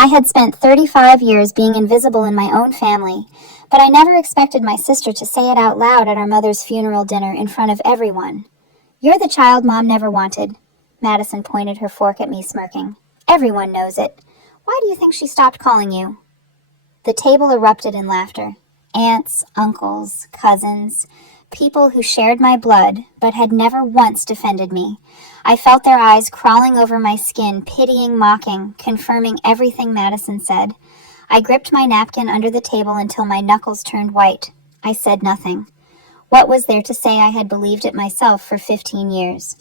I had spent 35 years being invisible in my own family, but I never expected my sister to say it out loud at our mother's funeral dinner in front of everyone. "You're the child Mom never wanted." Madison pointed her fork at me, smirking. "Everyone knows it. Why do you think she stopped calling you?" The table erupted in laughter. Aunts, uncles, cousins, people who shared my blood but had never once defended me. I felt their eyes crawling over my skin, pitying, mocking, confirming everything Madison said. I gripped my napkin under the table until my knuckles turned white. I said nothing. What was there to say? I had believed it myself for 15 years.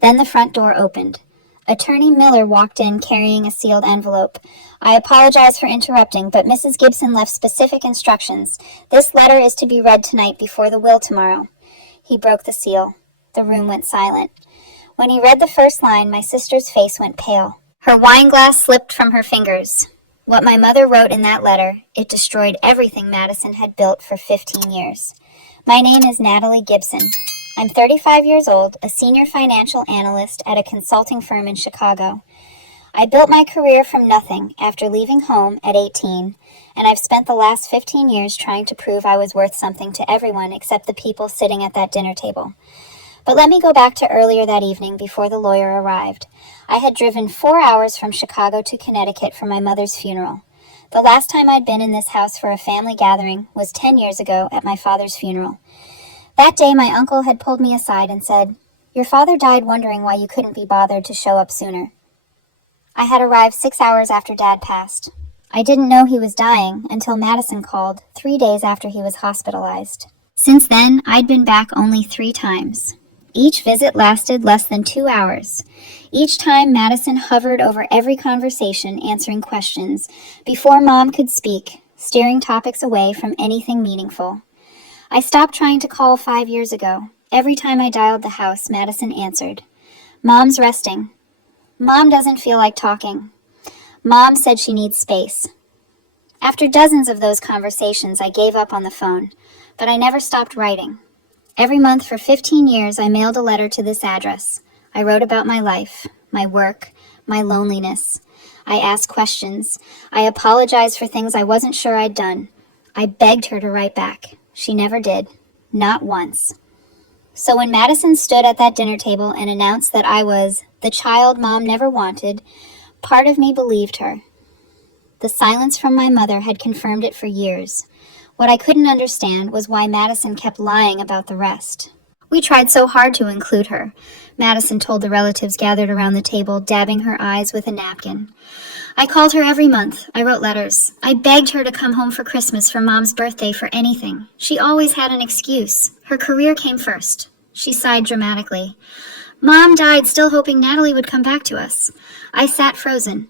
Then the front door opened. Attorney Miller walked in carrying a sealed envelope. "I apologize for interrupting, but Mrs. Gibson left specific instructions. This letter is to be read tonight before the will tomorrow." He broke the seal. The room went silent. When he read the first line, my sister's face went pale. Her wine glass slipped from her fingers. What my mother wrote in that letter, it destroyed everything Madison had built for 15 years. "My name is Natalie Gibson. I'm 35 years old, a senior financial analyst at a consulting firm in Chicago. I built my career from nothing after leaving home at 18, and I've spent the last 15 years trying to prove I was worth something to everyone except the people sitting at that dinner table. But let me go back to earlier that evening before the lawyer arrived. I had driven 4 hours from Chicago to Connecticut for my mother's funeral. The last time I'd been in this house for a family gathering was 10 years ago at my father's funeral. That day, my uncle had pulled me aside and said, 'Your father died wondering why you couldn't be bothered to show up sooner.' I had arrived 6 hours after Dad passed. I didn't know he was dying until Madison called 3 days after he was hospitalized. Since then, I'd been back only 3 times. Each visit lasted less than 2 hours. Each time, Madison hovered over every conversation, answering questions before Mom could speak, steering topics away from anything meaningful. I stopped trying to call 5 years ago. Every time I dialed the house, Madison answered. "Mom's resting. Mom doesn't feel like talking. Mom said she needs space." After dozens of those conversations, I gave up on the phone, but I never stopped writing. Every month for 15 years, I mailed a letter to this address. I wrote about my life, my work, my loneliness. I asked questions. I apologized for things I wasn't sure I'd done. I begged her to write back. She never did. Not once. So when Madison stood at that dinner table and announced that I was the child Mom never wanted, part of me believed her. The silence from my mother had confirmed it for years. What I couldn't understand was why Madison kept lying about the rest. "We tried so hard to include her," Madison told the relatives gathered around the table, dabbing her eyes with a napkin. "I called her every month. I wrote letters. I begged her to come home for Christmas, for Mom's birthday, for anything. She always had an excuse. Her career came first." She sighed dramatically. "Mom died still hoping Natalie would come back to us. I sat frozen.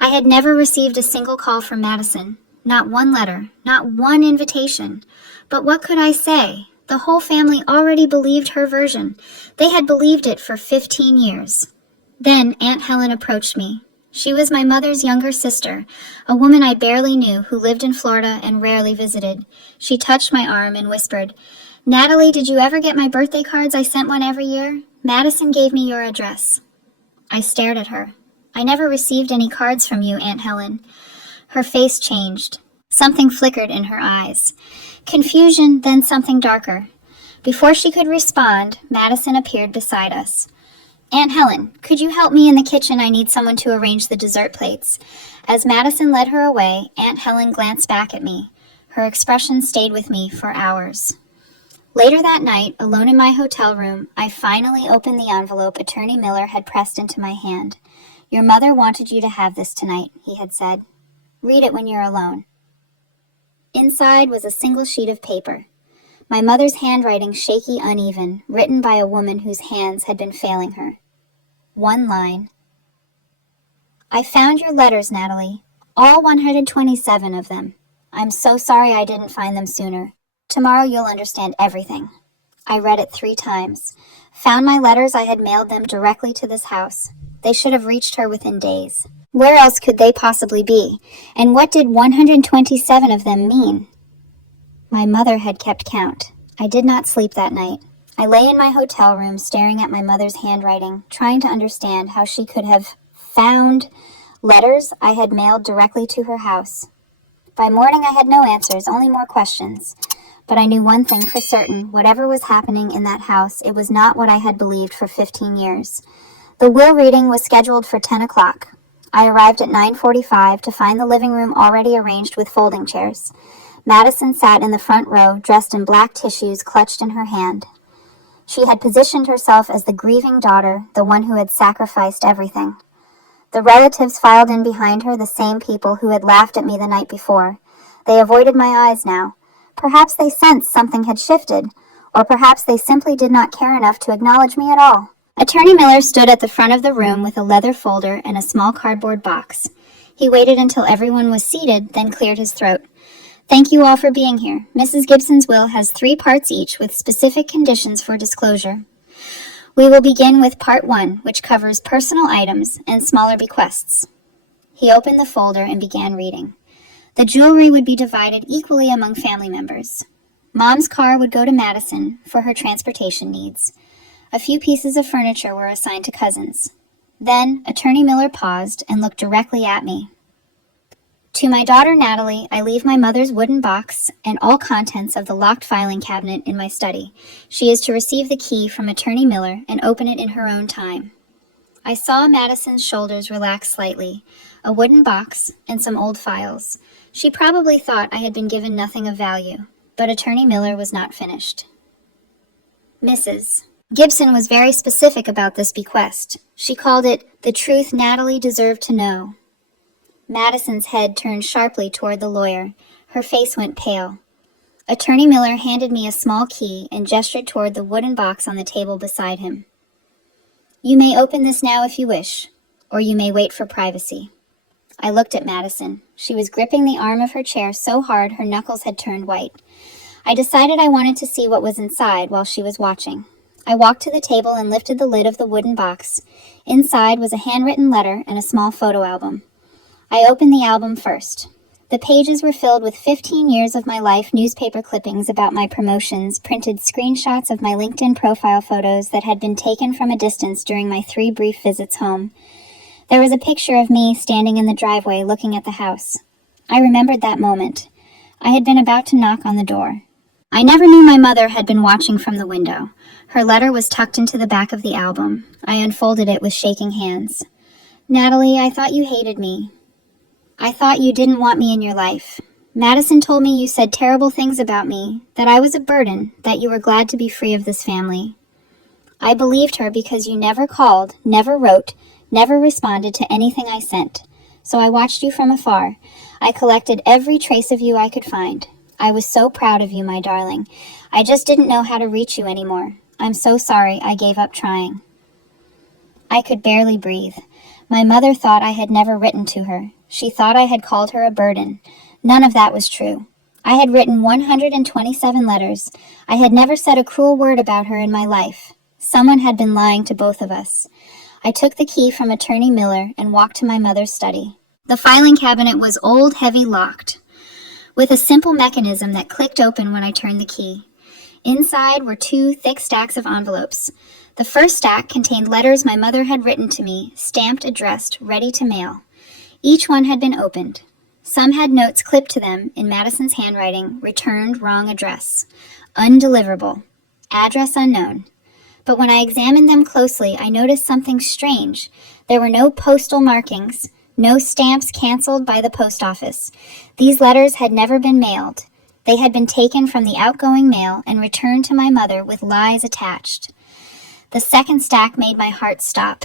I had never received a single call from Madison. Not one letter, not one invitation. But what could I say? The whole family already believed her version. They had believed it for 15 years. Then Aunt Helen approached me. She was my mother's younger sister, a woman I barely knew who lived in Florida and rarely visited. She touched my arm and whispered, "Natalie, did you ever get my birthday cards? I sent one every year. Madison gave me your address." I stared at her. "I never received any cards from you, Aunt Helen." Her face changed. Something flickered in her eyes. Confusion, then something darker. Before she could respond, Madison appeared beside us. "Aunt Helen, could you help me in the kitchen? I need someone to arrange the dessert plates." As Madison led her away, Aunt Helen glanced back at me. Her expression stayed with me for hours. Later that night, alone in my hotel room, I finally opened the envelope Attorney Miller had pressed into my hand. "Your mother wanted you to have this tonight," he had said. "Read it when you're alone." Inside was a single sheet of paper. My mother's handwriting shaky, uneven, written by a woman whose hands had been failing her. One line. "I found your letters, Natalie. All 127 of them. I'm so sorry I didn't find them sooner. Tomorrow you'll understand everything." I read it 3 times. Found my letters. I had mailed them directly to this house. They should have reached her within days. Where else could they possibly be? And what did 127 of them mean? My mother had kept count. I did not sleep that night. I lay in my hotel room staring at my mother's handwriting, trying to understand how she could have found Letters I had mailed directly to her house. By morning I had no answers, only more questions. But I knew one thing for certain. Whatever was happening in that house, it was not what I had believed for 15 years. The will reading was scheduled for 10 o'clock. I arrived at 9:45 to find the living room already arranged with folding chairs. Madison sat in the front row, dressed in black tissues clutched in her hand. She had positioned herself as the grieving daughter, the one who had sacrificed everything. The relatives filed in behind her, the same people who had laughed at me the night before. They avoided my eyes now. Perhaps they sensed something had shifted, or perhaps they simply did not care enough to acknowledge me at all. Attorney Miller stood at the front of the room with a leather folder and a small cardboard box. He waited until everyone was seated, then cleared his throat. Thank you all for being here. Mrs. Gibson's will has 3 parts each with specific conditions for disclosure. We will begin with Part 1, which covers personal items and smaller bequests. He opened the folder and began reading. The jewelry would be divided equally among family members. Mom's car would go to Madison for her transportation needs. A few pieces of furniture were assigned to cousins. Then, Attorney Miller paused and looked directly at me. To my daughter Natalie, I leave my mother's wooden box and all contents of the locked filing cabinet in my study. She is to receive the key from Attorney Miller and open it in her own time. I saw Madison's shoulders relax slightly, a wooden box, and some old files. She probably thought I had been given nothing of value, but Attorney Miller was not finished. Mrs. Gibson was very specific about this bequest. She called it the truth Natalie deserved to know. Madison's head turned sharply toward the lawyer. Her face went pale. Attorney Miller handed me a small key and gestured toward the wooden box on the table beside him. You may open this now if you wish, or you may wait for privacy. I looked at Madison. She was gripping the arm of her chair so hard her knuckles had turned white. I decided I wanted to see what was inside while she was watching. I walked to the table and lifted the lid of the wooden box. Inside was a handwritten letter and a small photo album. I opened the album first. The pages were filled with 15 years of my life newspaper clippings about my promotions, printed screenshots of my LinkedIn profile photos that had been taken from a distance during my 3 brief visits home. There was a picture of me standing in the driveway looking at the house. I remembered that moment. I had been about to knock on the door. I never knew my mother had been watching from the window. Her letter was tucked into the back of the album. I unfolded it with shaking hands. Natalie, I thought you hated me. I thought you didn't want me in your life. Madison told me you said terrible things about me, that I was a burden, that you were glad to be free of this family. I believed her because you never called, never wrote, never responded to anything I sent. So I watched you from afar. I collected every trace of you I could find. I was so proud of you, my darling. I just didn't know how to reach you anymore. I'm so sorry I gave up trying. I could barely breathe. My mother thought I had never written to her. She thought I had called her a burden. None of that was true. I had written 127 letters. I had never said a cruel word about her in my life. Someone had been lying to both of us. I took the key from Attorney Miller and walked to my mother's study. The filing cabinet was old, heavy, locked, with a simple mechanism that clicked open when I turned the key. Inside were 2 thick stacks of envelopes. The first stack contained letters my mother had written to me, stamped, addressed, ready to mail. Each one had been opened. Some had notes clipped to them in Madison's handwriting, returned wrong address, undeliverable, address unknown. But when I examined them closely, I noticed something strange. There were no postal markings, no stamps canceled by the post office. These letters had never been mailed. They had been taken from the outgoing mail and returned to my mother with lies attached. The second stack made my heart stop.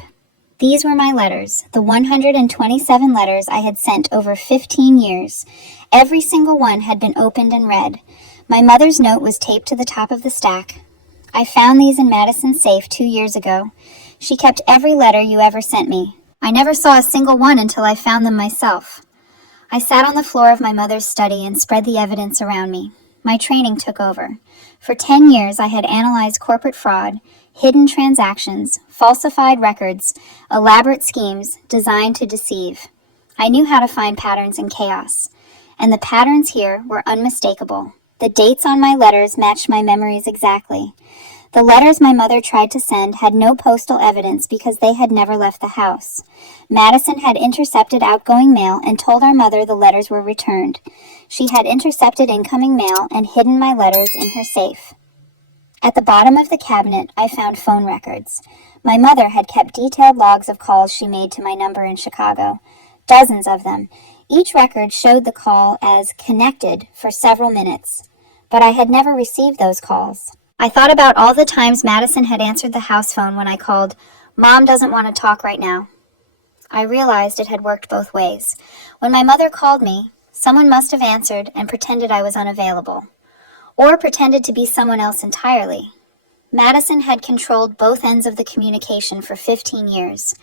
These were my letters, the 127 letters I had sent over 15 years. Every single one had been opened and read. My mother's note was taped to the top of the stack. I found these in Madison's safe 2 years ago. She kept every letter you ever sent me. I never saw a single one until I found them myself. I sat on the floor of my mother's study and spread the evidence around me. My training took over. For 10 years, I had analyzed corporate fraud, hidden transactions, falsified records, elaborate schemes designed to deceive. I knew how to find patterns in chaos, and the patterns here were unmistakable. The dates on my letters matched my memories exactly. The letters my mother tried to send had no postal evidence because they had never left the house. Madison had intercepted outgoing mail and told our mother the letters were returned. She had intercepted incoming mail and hidden my letters in her safe. At the bottom of the cabinet, I found phone records. My mother had kept detailed logs of calls she made to my number in Chicago, dozens of them. Each record showed the call as connected for several minutes, but I had never received those calls. I thought about all the times Madison had answered the house phone when I called, "Mom doesn't want to talk right now." I realized it had worked both ways. When my mother called me, someone must have answered and pretended I was unavailable, or pretended to be someone else entirely. Madison had controlled both ends of the communication for 15 years.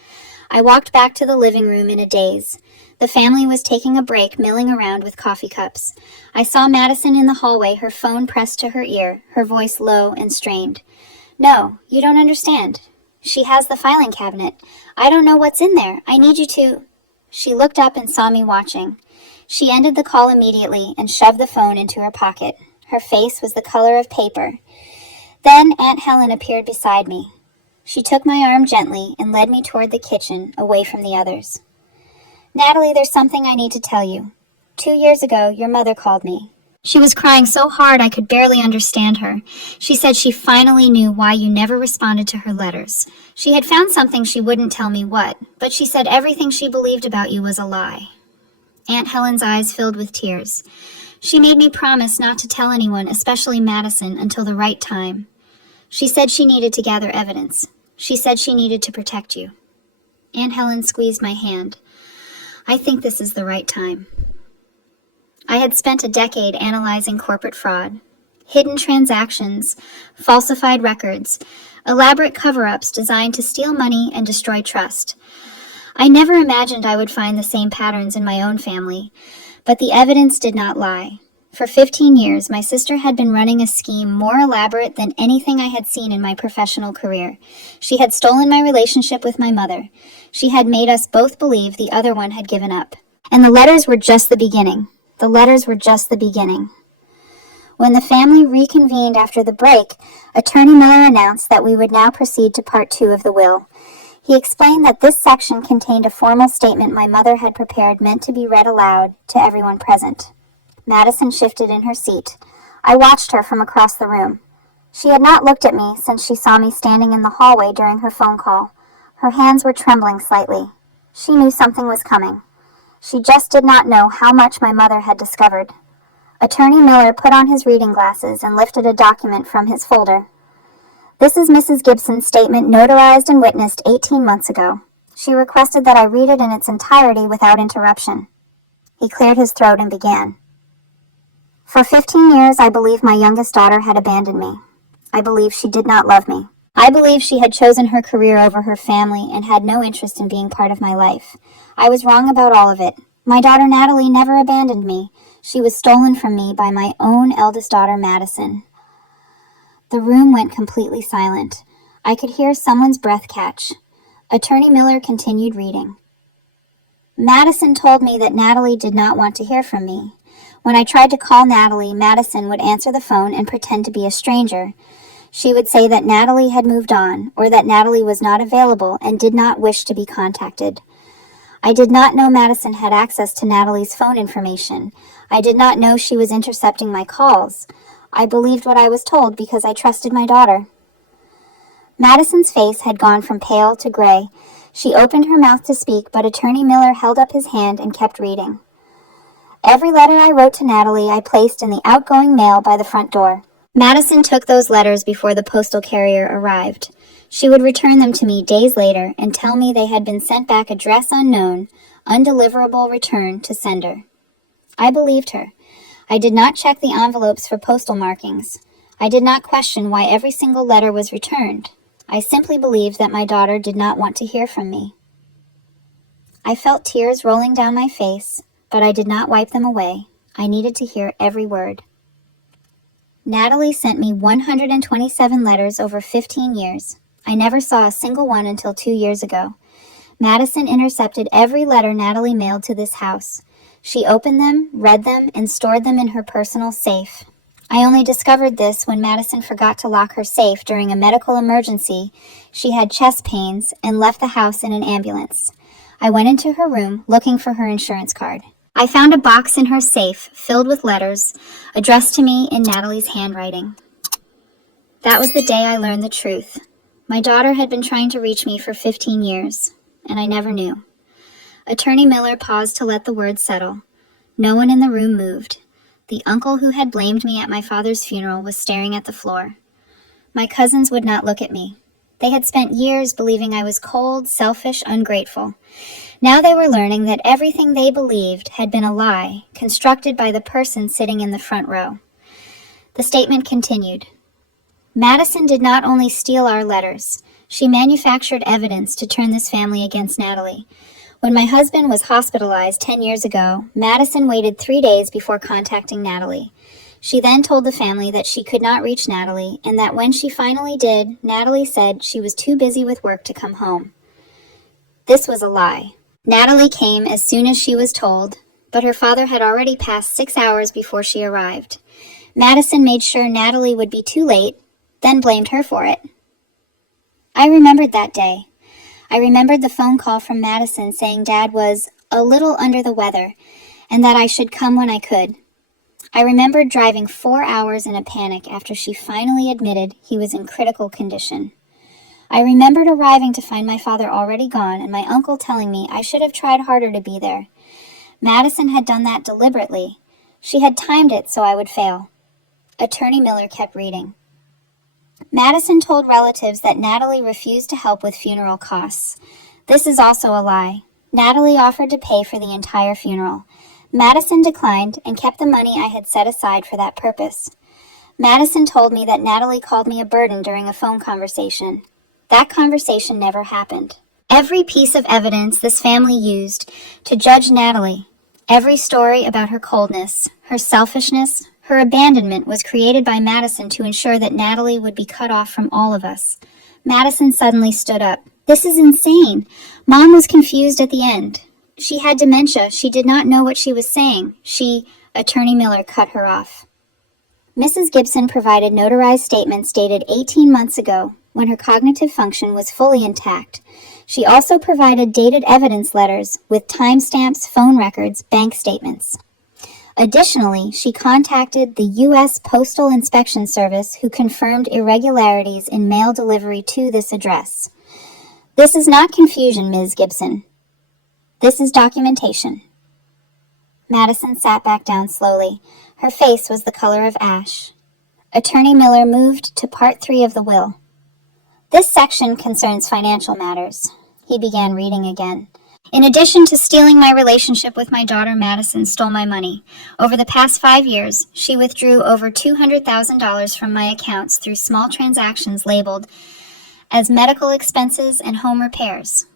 I walked back to the living room in a daze. The family was taking a break, milling around with coffee cups. I saw Madison in the hallway, her phone pressed to her ear, her voice low and strained. "No, you don't understand. She has the filing cabinet. I don't know what's in there. I need you to—" She looked up and saw me watching. She ended the call immediately and shoved the phone into her pocket. Her face was the color of paper. Then Aunt Helen appeared beside me. She took my arm gently and led me toward the kitchen, away from the others. "Natalie, there's something I need to tell you. 2 years ago, your mother called me. She was crying so hard I could barely understand her. She said she finally knew why you never responded to her letters. She had found something she wouldn't tell me what, but she said everything she believed about you was a lie." Aunt Helen's eyes filled with tears. "She made me promise not to tell anyone, especially Madison, until the right time. She said she needed to gather evidence. She said she needed to protect you." Aunt Helen squeezed my hand. "I think this is the right time." I had spent a decade analyzing corporate fraud, hidden transactions, falsified records, elaborate cover-ups designed to steal money and destroy trust. I never imagined I would find the same patterns in my own family, but the evidence did not lie. For 15 years, my sister had been running a scheme more elaborate than anything I had seen in my professional career. She had stolen my relationship with my mother. She had made us both believe the other one had given up. And the letters were just the beginning. The letters were just the beginning. When the family reconvened after the break, Attorney Miller announced that we would now proceed to Part 2 of the will. He explained that this section contained a formal statement my mother had prepared meant to be read aloud to everyone present. Madison shifted in her seat. I watched her from across the room. She had not looked at me since she saw me standing in the hallway during her phone call. Her hands were trembling slightly. She knew something was coming. She just did not know how much my mother had discovered. Attorney Miller put on his reading glasses and lifted a document from his folder. "This is Mrs. Gibson's statement notarized and witnessed 18 months ago. She requested that I read it in its entirety without interruption." He cleared his throat and began. "For 15 years, I believed my youngest daughter had abandoned me. I believed she did not love me. I believed she had chosen her career over her family and had no interest in being part of my life. I was wrong about all of it. My daughter Natalie never abandoned me. She was stolen from me by my own eldest daughter, Madison." The room went completely silent. I could hear someone's breath catch. Attorney Miller continued reading. "Madison told me that Natalie did not want to hear from me. When I tried to call Natalie, Madison would answer the phone and pretend to be a stranger. She would say that Natalie had moved on, or that Natalie was not available and did not wish to be contacted. I did not know Madison had access to Natalie's phone information. I did not know she was intercepting my calls. I believed what I was told because I trusted my daughter." Madison's face had gone from pale to gray. She opened her mouth to speak, but Attorney Miller held up his hand and kept reading. "Every letter I wrote to Natalie I placed in the outgoing mail by the front door. Madison took those letters before the postal carrier arrived. She would return them to me days later and tell me they had been sent back address unknown, undeliverable return to sender. I believed her. I did not check the envelopes for postal markings. I did not question why every single letter was returned. I simply believed that my daughter did not want to hear from me." I felt tears rolling down my face, but I did not wipe them away. I needed to hear every word. "Natalie sent me 127 letters over 15 years. I never saw a single one until 2 years ago. Madison intercepted every letter Natalie mailed to this house. She opened them, read them, and stored them in her personal safe. I only discovered this when Madison forgot to lock her safe during a medical emergency. She had chest pains and left the house in an ambulance. I went into her room looking for her insurance card. I found a box in her safe filled with letters addressed to me in Natalie's handwriting. That was the day I learned the truth. My daughter had been trying to reach me for 15 years, and I never knew. Attorney Miller paused to let the words settle. No one in the room moved. The uncle who had blamed me at my father's funeral was staring at the floor. My cousins would not look at me. They had spent years believing I was cold, selfish, ungrateful. Now they were learning that everything they believed had been a lie, constructed by the person sitting in the front row. The statement continued. Madison did not only steal our letters, she manufactured evidence to turn this family against Natalie. When my husband was hospitalized 10 years ago, Madison waited 3 days before contacting Natalie. She then told the family that she could not reach Natalie, and that when she finally did, Natalie said she was too busy with work to come home. This was a lie. Natalie came as soon as she was told, but her father had already passed 6 hours before she arrived. Madison made sure Natalie would be too late, then blamed her for it. I remembered that day. I remembered the phone call from Madison saying Dad was a little under the weather and that I should come when I could. I remembered driving 4 hours in a panic after she finally admitted he was in critical condition. I remembered arriving to find my father already gone and my uncle telling me I should have tried harder to be there. Madison had done that deliberately. She had timed it so I would fail. Attorney Miller kept reading. Madison told relatives that Natalie refused to help with funeral costs. This is also a lie. Natalie offered to pay for the entire funeral. Madison declined and kept the money I had set aside for that purpose. Madison told me that Natalie called me a burden during a phone conversation. That conversation never happened. Every piece of evidence this family used to judge Natalie, every story about her coldness, her selfishness, her abandonment was created by Madison to ensure that Natalie would be cut off from all of us. Madison suddenly stood up. This is insane. Mom was confused at the end. She had dementia. She did not know what she was saying. Attorney Miller cut her off. Mrs. Gibson provided notarized statements dated 18 months ago when her cognitive function was fully intact. She also provided dated evidence letters with timestamps, phone records, bank statements. Additionally, she contacted the U.S. Postal Inspection Service, who confirmed irregularities in mail delivery to this address. This is not confusion, Ms. Gibson. This is documentation. Madison sat back down slowly. Her face was the color of ash. Attorney Miller moved to Part 3 of the will. This section concerns financial matters. He began reading again. In addition to stealing my relationship with my daughter, Madison stole my money. Over the past 5 years, she withdrew over $200,000 from my accounts through small transactions labeled as medical expenses and home repairs.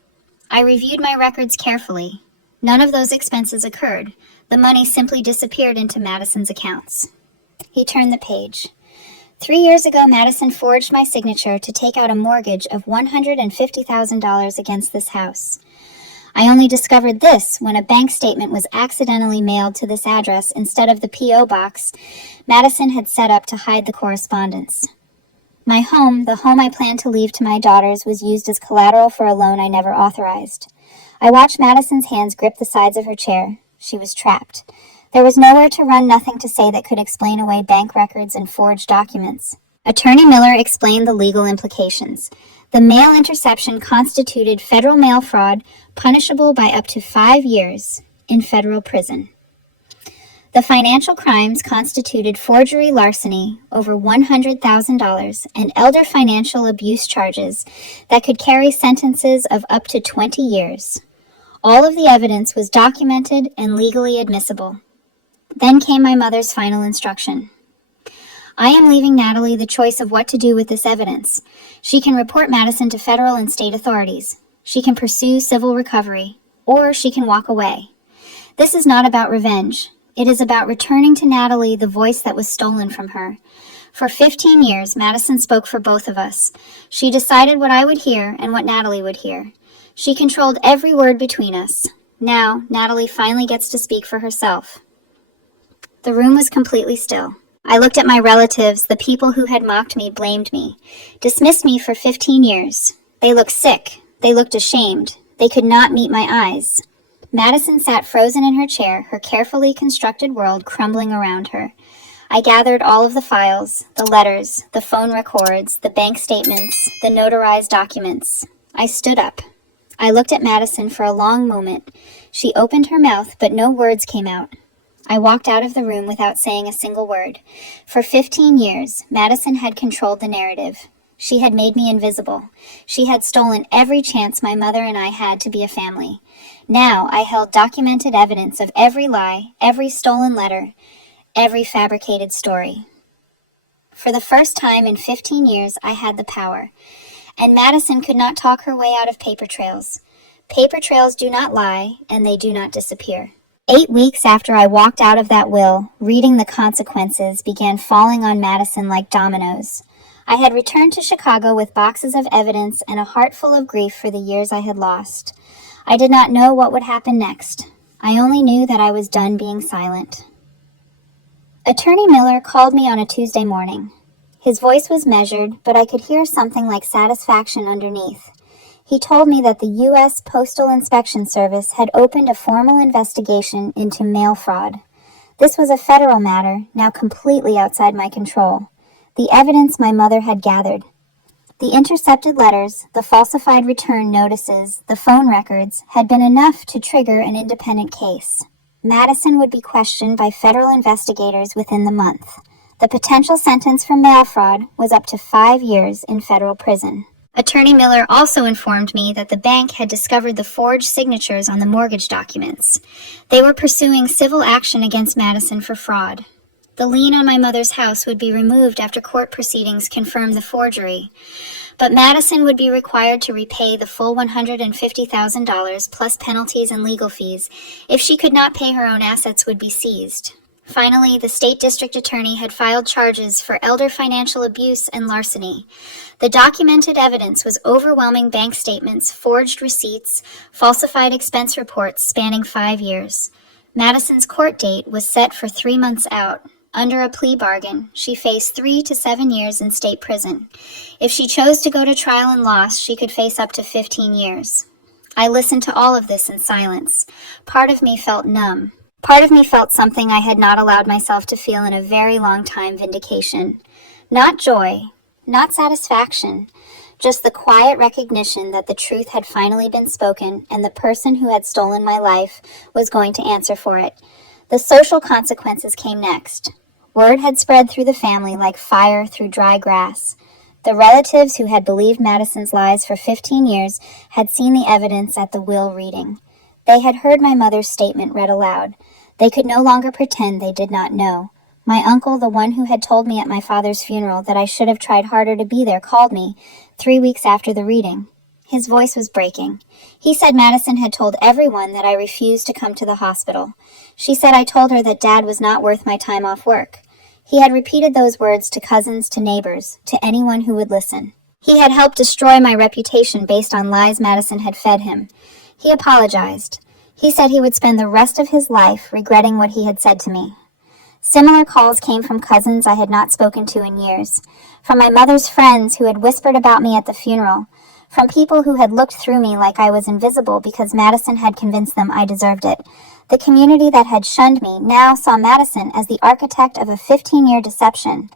I reviewed my records carefully. None of those expenses occurred. The money simply disappeared into Madison's accounts. He turned the page. 3 years ago, Madison forged my signature to take out a mortgage of $150,000 against this house. I only discovered this when a bank statement was accidentally mailed to this address instead of the P.O. box Madison had set up to hide the correspondence. My home, the home I planned to leave to my daughters, was used as collateral for a loan I never authorized. I watched Madison's hands grip the sides of her chair. She was trapped. There was nowhere to run, nothing to say that could explain away bank records and forged documents. Attorney Miller explained the legal implications. The mail interception constituted federal mail fraud, punishable by up to 5 years in federal prison. The financial crimes constituted forgery, larceny, over $100,000, and elder financial abuse charges that could carry sentences of up to 20 years. All of the evidence was documented and legally admissible. Then came my mother's final instruction. I am leaving Natalie the choice of what to do with this evidence. She can report Madison to federal and state authorities. She can pursue civil recovery, or she can walk away. This is not about revenge. It is about returning to Natalie the voice that was stolen from her. For 15 years, Madison spoke for both of us. She decided what I would hear and what Natalie would hear. She controlled every word between us. Now, Natalie finally gets to speak for herself. The room was completely still. I looked at my relatives. The people who had mocked me blamed me, dismissed me for 15 years. They looked sick. They looked ashamed. They could not meet my eyes. Madison sat frozen in her chair, her carefully constructed world crumbling around her. I gathered all of the files, the letters, the phone records, the bank statements, the notarized documents. I stood up. I looked at Madison for a long moment. She opened her mouth, but no words came out. I walked out of the room without saying a single word. For 15 years, Madison had controlled the narrative. She had made me invisible. She had stolen every chance my mother and I had to be a family. Now I held documented evidence of every lie, every stolen letter, every fabricated story. For the first time in 15 years, I had the power. And Madison could not talk her way out of paper trails. Paper trails do not lie, and they do not disappear. 8 weeks after I walked out of that will, reading the consequences began falling on Madison like dominoes. I had returned to Chicago with boxes of evidence and a heart full of grief for the years I had lost. I did not know what would happen next. I only knew that I was done being silent. Attorney Miller called me on a Tuesday morning. His voice was measured, but I could hear something like satisfaction underneath. He told me that the U.S. Postal Inspection Service had opened a formal investigation into mail fraud. This was a federal matter, now completely outside my control. The evidence my mother had gathered. The intercepted letters, the falsified return notices, the phone records had been enough to trigger an independent case. Madison would be questioned by federal investigators within the month. The potential sentence for mail fraud was up to 5 years in federal prison. Attorney Miller also informed me that the bank had discovered the forged signatures on the mortgage documents. They were pursuing civil action against Madison for fraud. The lien on my mother's house would be removed after court proceedings confirmed the forgery, but Madison would be required to repay the full $150,000 plus penalties and legal fees. If she could not pay, her own assets would be seized. Finally, the state district attorney had filed charges for elder financial abuse and larceny. The documented evidence was overwhelming bank statements, forged receipts, falsified expense reports spanning 5 years. Madison's court date was set for 3 months out. Under a plea bargain, she faced 3 to 7 years in state prison. If she chose to go to trial and lost, she could face up to 15 years. I listened to all of this in silence. Part of me felt numb. Part of me felt something I had not allowed myself to feel in a very long time: vindication. Not joy, not satisfaction, just the quiet recognition that the truth had finally been spoken and the person who had stolen my life was going to answer for it. The social consequences came next. Word had spread through the family like fire through dry grass. The relatives who had believed Madison's lies for 15 years had seen the evidence at the will reading. They had heard my mother's statement read aloud. They could no longer pretend they did not know. My uncle, the one who had told me at my father's funeral that I should have tried harder to be there, called me 3 weeks after the reading. His voice was breaking. He said Madison had told everyone that I refused to come to the hospital. She said I told her that Dad was not worth my time off work. He had repeated those words to cousins, to neighbors, to anyone who would listen. He had helped destroy my reputation based on lies Madison had fed him. He apologized. He said he would spend the rest of his life regretting what he had said to me. Similar calls came from cousins I had not spoken to in years, from my mother's friends who had whispered about me at the funeral, from people who had looked through me like I was invisible because Madison had convinced them I deserved it. The community that had shunned me now saw Madison as the architect of a 15-year deception,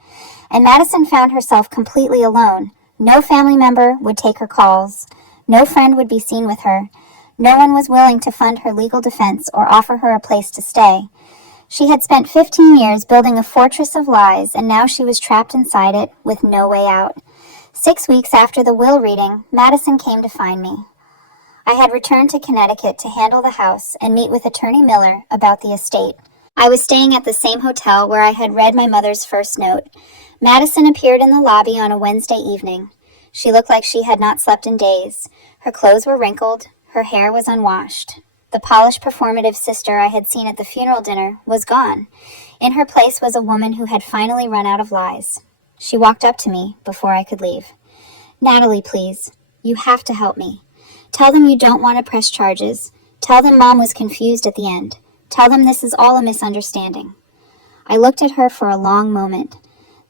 and Madison found herself completely alone. No family member would take her calls. No friend would be seen with her. No one was willing to fund her legal defense or offer her a place to stay. She had spent 15 years building a fortress of lies, and now she was trapped inside it with no way out. 6 weeks after the will reading, Madison came to find me. I had returned to Connecticut to handle the house and meet with Attorney Miller about the estate. I was staying at the same hotel where I had read my mother's first note. Madison appeared in the lobby on a Wednesday evening. She looked like she had not slept in days. Her clothes were wrinkled. Her hair was unwashed. The polished, performative sister I had seen at the funeral dinner was gone. In her place was a woman who had finally run out of lies. She walked up to me before I could leave. "Natalie, please. You have to help me. Tell them you don't want to press charges. Tell them Mom was confused at the end. Tell them this is all a misunderstanding." I looked at her for a long moment.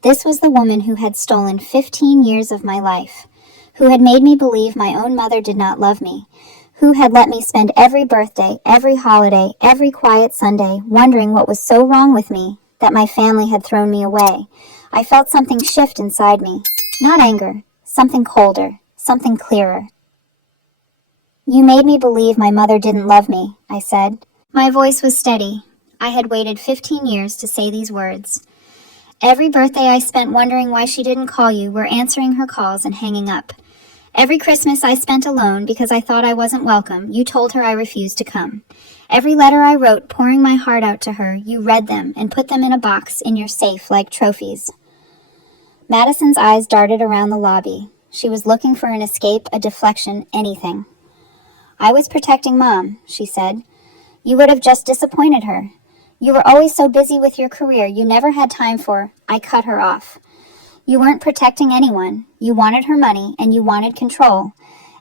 This was the woman who had stolen 15 years of my life, who had made me believe my own mother did not love me, who had let me spend every birthday, every holiday, every quiet Sunday wondering what was so wrong with me that my family had thrown me away. I felt something shift inside me. Not anger, something colder, something clearer. "You made me believe my mother didn't love me," I said. My voice was steady. I had waited 15 years to say these words. Every birthday I spent wondering why she didn't call you were answering her calls and hanging up. Every Christmas I spent alone because I thought I wasn't welcome, you told her I refused to come. Every letter I wrote pouring my heart out to her, you read them and put them in a box in your safe like trophies. Madison's eyes darted around the lobby. She was looking for an escape, a deflection, anything. "I was protecting Mom," she said. "You would have just disappointed her. You were always so busy with your career, you never had time for—" I cut her off. "You weren't protecting anyone. You wanted her money, and you wanted control.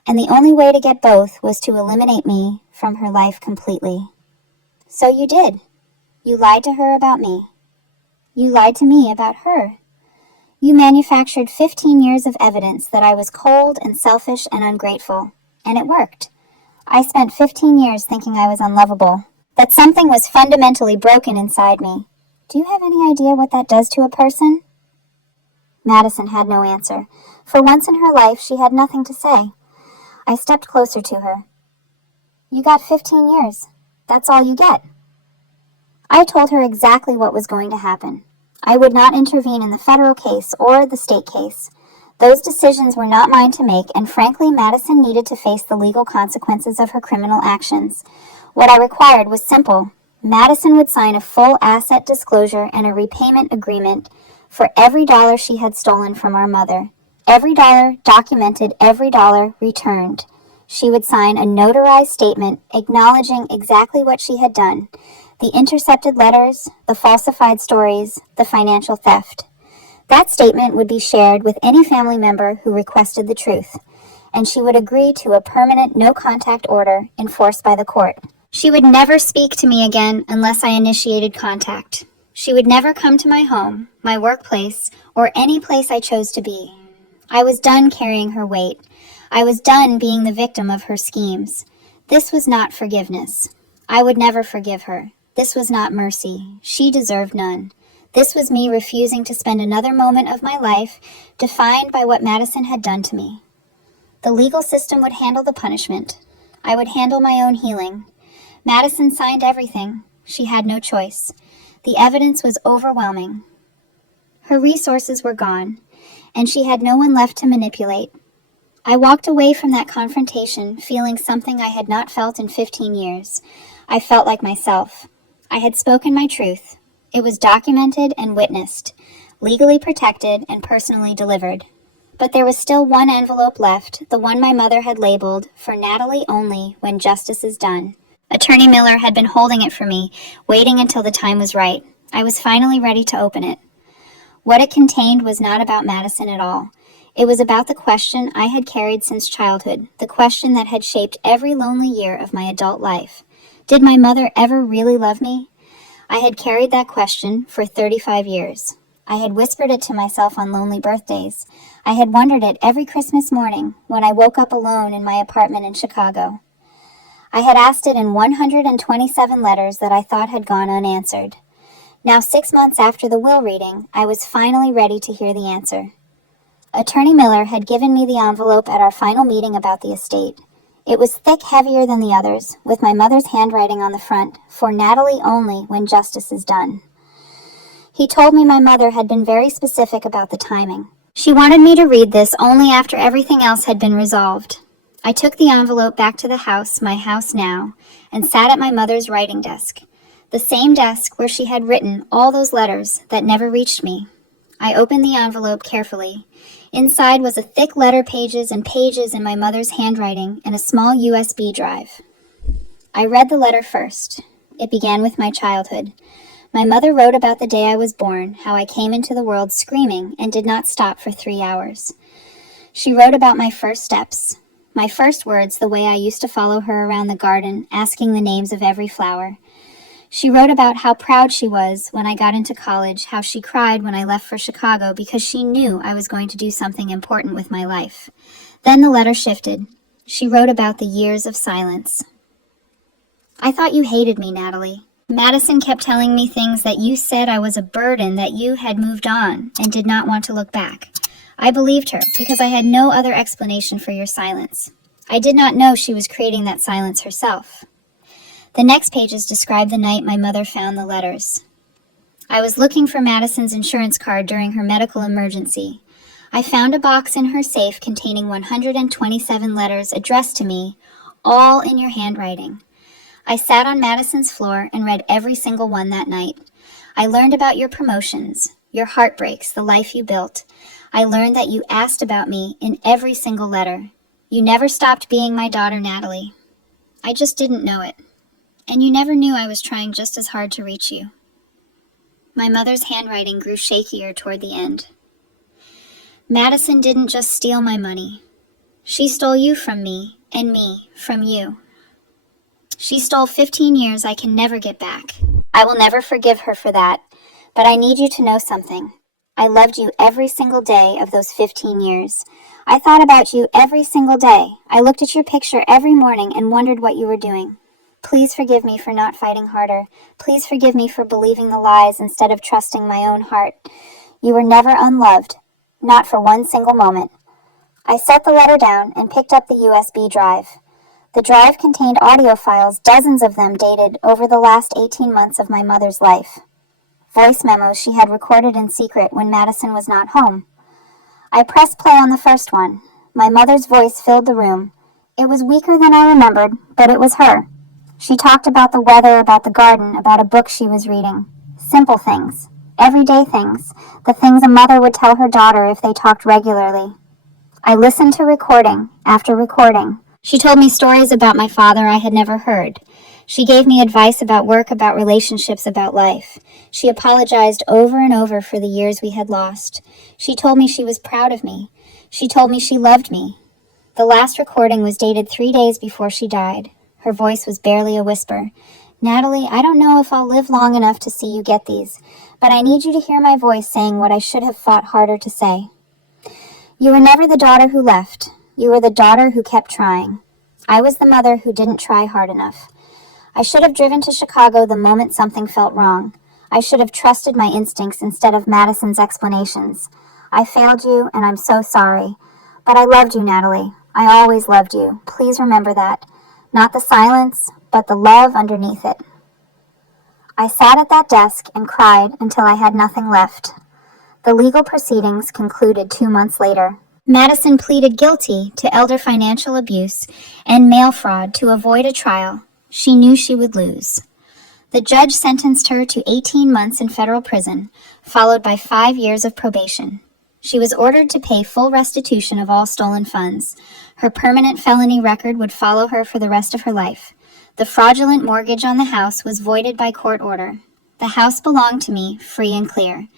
And the only way to get both was to eliminate me from her life completely. So you did. You lied to her about me. You lied to me about her. You manufactured 15 years of evidence that I was cold and selfish and ungrateful. And it worked. I spent 15 years thinking I was unlovable, that something was fundamentally broken inside me. Do you have any idea what that does to a person?" Madison had no answer. For once in her life, she had nothing to say. I stepped closer to her. "You got 15 years. That's all you get." I told her exactly what was going to happen. I would not intervene in the federal case or the state case. Those decisions were not mine to make, and frankly, Madison needed to face the legal consequences of her criminal actions. What I required was simple. Madison would sign a full asset disclosure and a repayment agreement for every dollar she had stolen from our mother. Every dollar documented, every dollar returned. She would sign a notarized statement acknowledging exactly what she had done: the intercepted letters, the falsified stories, the financial theft. That statement would be shared with any family member who requested the truth, and she would agree to a permanent no-contact order enforced by the court. She would never speak to me again unless I initiated contact. She would never come to my home, my workplace, or any place I chose to be. I was done carrying her weight. I was done being the victim of her schemes. This was not forgiveness. I would never forgive her. This was not mercy. She deserved none. This was me refusing to spend another moment of my life defined by what Madison had done to me. The legal system would handle the punishment. I would handle my own healing. Madison signed everything. She had no choice. The evidence was overwhelming. Her resources were gone, and she had no one left to manipulate. I walked away from that confrontation feeling something I had not felt in 15 years. I felt like myself. I had spoken my truth. It was documented and witnessed, legally protected and personally delivered. But there was still one envelope left, the one my mother had labeled, "For Natalie only, when justice is done." Attorney Miller had been holding it for me, waiting until the time was right. I was finally ready to open it. What it contained was not about Madison at all. It was about the question I had carried since childhood, the question that had shaped every lonely year of my adult life. Did my mother ever really love me? I had carried that question for 35 years. I had whispered it to myself on lonely birthdays. I had wondered it every Christmas morning when I woke up alone in my apartment in Chicago. I had asked it in 127 letters that I thought had gone unanswered. Now, 6 months after the will reading, I was finally ready to hear the answer. Attorney Miller had given me the envelope at our final meeting about the estate. It was thick, heavier than the others, with my mother's handwriting on the front, "For Natalie only, when justice is done." He told me my mother had been very specific about the timing. She wanted me to read this only after everything else had been resolved. I took the envelope back to the house, my house now, and sat at my mother's writing desk, the same desk where she had written all those letters that never reached me. I opened the envelope carefully. Inside was a thick letter, pages and pages in my mother's handwriting, and a small USB drive. I read the letter first. It began with my childhood. My mother wrote about the day I was born, how I came into the world screaming and did not stop for 3 hours. She wrote about my first steps, my first words, the way I used to follow her around the garden, asking the names of every flower. She wrote about how proud she was when I got into college, how she cried when I left for Chicago because she knew I was going to do something important with my life. Then the letter shifted. She wrote about the years of silence. I thought you hated me, Natalie. Madison kept telling me things that you said I was a burden, that you had moved on and did not want to look back. I believed her because I had no other explanation for your silence. I did not know she was creating that silence herself. The next pages describe the night my mother found the letters. I was looking for Madison's insurance card during her medical emergency. I found a box in her safe containing 127 letters addressed to me, all in your handwriting. I sat on Madison's floor and read every single one that night. I learned about your promotions, your heartbreaks, the life you built. I learned that you asked about me in every single letter. You never stopped being my daughter, Natalie. I just didn't know it. And you never knew I was trying just as hard to reach you. My mother's handwriting grew shakier toward the end. Madison didn't just steal my money. She stole you from me, and me from you. She stole 15 years I can never get back. I will never forgive her for that, but I need you to know something. I loved you every single day of those 15 years. I thought about you every single day. I looked at your picture every morning and wondered what you were doing. Please forgive me for not fighting harder. Please forgive me for believing the lies instead of trusting my own heart. You were never unloved, not for one single moment. I set the letter down and picked up the USB drive. The drive contained audio files, dozens of them dated over the last 18 months of my mother's life. Voice memos she had recorded in secret when Madison was not home. I pressed play on the first one. My mother's voice filled the room. It was weaker than I remembered, but it was her. She talked about the weather, about the garden, about a book she was reading. Simple things. Everyday things. The things a mother would tell her daughter if they talked regularly. I listened to recording after recording. She told me stories about my father I had never heard. She gave me advice about work, about relationships, about life. She apologized over and over for the years we had lost. She told me she was proud of me. She told me she loved me. The last recording was dated 3 days before she died. Her voice was barely a whisper. Natalie, I don't know if I'll live long enough to see you get these, but I need you to hear my voice saying what I should have fought harder to say. You were never the daughter who left. You were the daughter who kept trying. I was the mother who didn't try hard enough. I should have driven to Chicago the moment something felt wrong. I should have trusted my instincts instead of Madison's explanations. I failed you, and I'm so sorry. But I loved you, Natalie. I always loved you. Please remember that. Not the silence, but the love underneath it. I sat at that desk and cried until I had nothing left. The legal proceedings concluded 2 months later. Madison pleaded guilty to elder financial abuse and mail fraud to avoid a trial she knew she would lose. The judge sentenced her to 18 months in federal prison, followed by 5 years of probation. She was ordered to pay full restitution of all stolen funds. Her permanent felony record would follow her for the rest of her life. The fraudulent mortgage on the house was voided by court order. The house belonged to me, free and clear.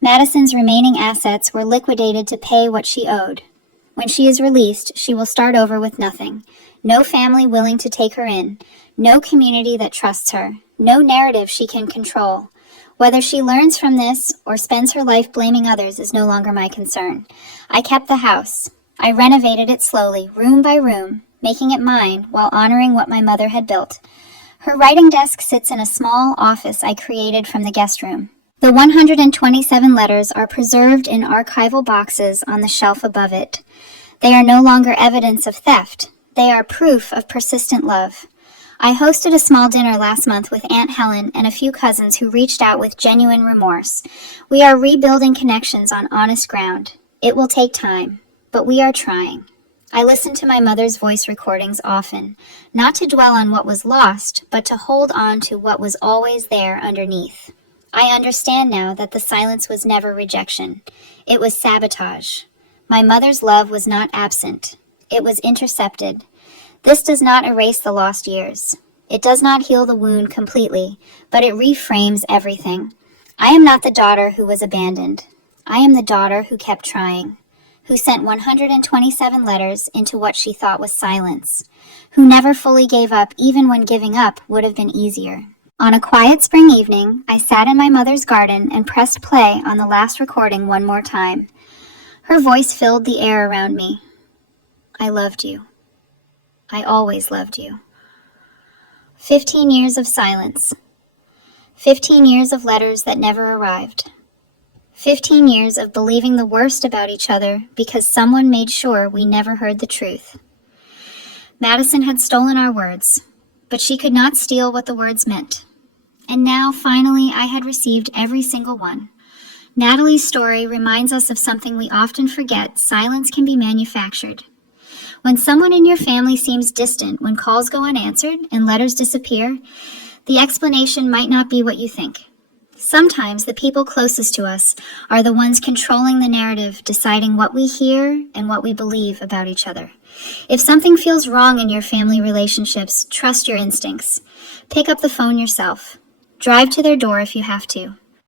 Madison's remaining assets were liquidated to pay what she owed. When she is released, she will start over with nothing. No family willing to take her in. No community that trusts her. No narrative she can control. Whether she learns from this or spends her life blaming others is no longer my concern. I kept the house. I renovated it slowly, room by room, making it mine while honoring what my mother had built. Her writing desk sits in a small office I created from the guest room. The 127 letters are preserved in archival boxes on the shelf above it. They are no longer evidence of theft. They are proof of persistent love. I hosted a small dinner last month with Aunt Helen and a few cousins who reached out with genuine remorse. We are rebuilding connections on honest ground. It will take time, but we are trying. I listen to my mother's voice recordings often, not to dwell on what was lost, but to hold on to what was always there underneath. I understand now that the silence was never rejection. It was sabotage. My mother's love was not absent. It was intercepted. This does not erase the lost years. It does not heal the wound completely, but it reframes everything. I am not the daughter who was abandoned. I am the daughter who kept trying, who sent 127 letters into what she thought was silence, who never fully gave up even when giving up would have been easier. On a quiet spring evening, I sat in my mother's garden and pressed play on the last recording one more time. Her voice filled the air around me. I loved you. I always loved you. 15 years of silence. 15 years of letters that never arrived. 15 years of believing the worst about each other because someone made sure we never heard the truth. Madison had stolen our words, but she could not steal what the words meant. And now, finally, I had received every single one. Natalie's story reminds us of something we often forget: silence can be manufactured. When someone in your family seems distant when calls go unanswered and letters disappear, the explanation might not be what you think. Sometimes the people closest to us are the ones controlling the narrative, deciding what we hear and what we believe about each other. If something feels wrong in your family relationships, trust your instincts. Pick up the phone yourself. Drive to their door if you have to.